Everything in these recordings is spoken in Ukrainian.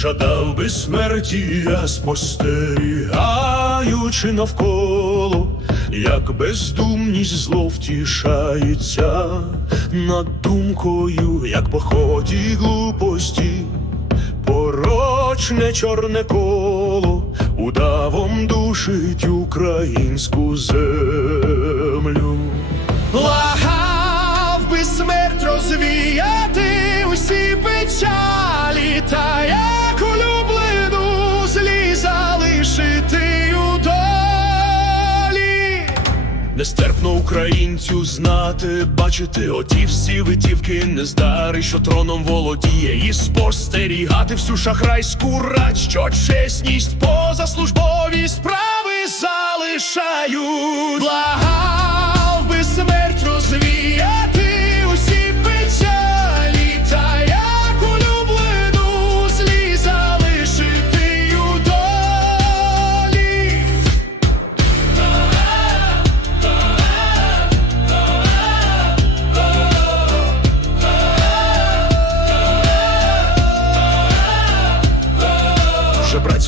жадав би смерті, я спостерігаючи навколо, як бездумність зло втішається над думкою, як по ході глупості, порочне чорне коло удавом душить українську землю. Благав би смерть розвіяти усі печалі, та Нестерпно українцю знати, бачити оті всі витівки нездари, що троном володіє, і спостерігати всю шахрайську рать, що чесність поза службові справи залишають.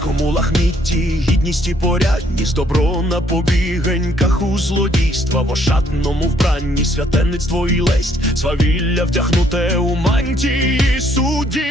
В лахмітті гідність і порядність, добро на побіганьках у злодійства, в ошатному вбранні, святенництво і лесть, свавілля вдягнуте у мантії суддів.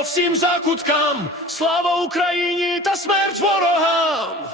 По всім закуткам. Слава Україні та смерть ворогам!